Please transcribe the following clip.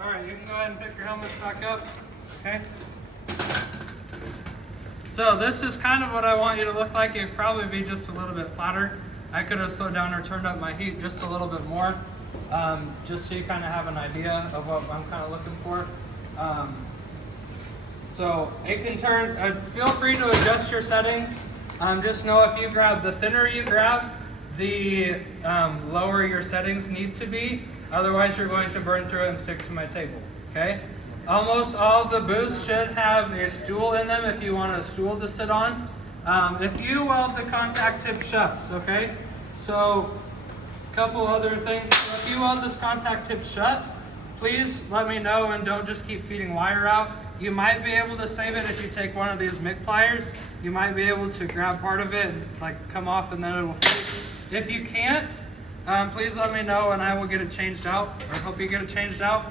Alright, you can go ahead and pick your helmets back up. Okay. So this is kind of what I want you to look like. It'd probably be just a little bit flatter. I could have slowed down or turned up my heat just a little bit more, just so you kind of have an idea of what I'm kind of looking for. So it can turn, feel free to adjust your settings. Just know if you grab, the thinner you grab, the lower your settings need to be. Otherwise you're going to burn through it and stick to my table, okay? Almost all of the booths should have a stool in them if you want a stool to sit on. If you weld the contact tip shut, okay? So a couple other things. So if you weld this contact tip shut, please let me know and don't just keep feeding wire out. You might be able to save it if you take one of these MIG pliers. You might be able to grab part of it and like come off and then it will fit. If you can't, please let me know and I will get it changed out, or help you get it changed out.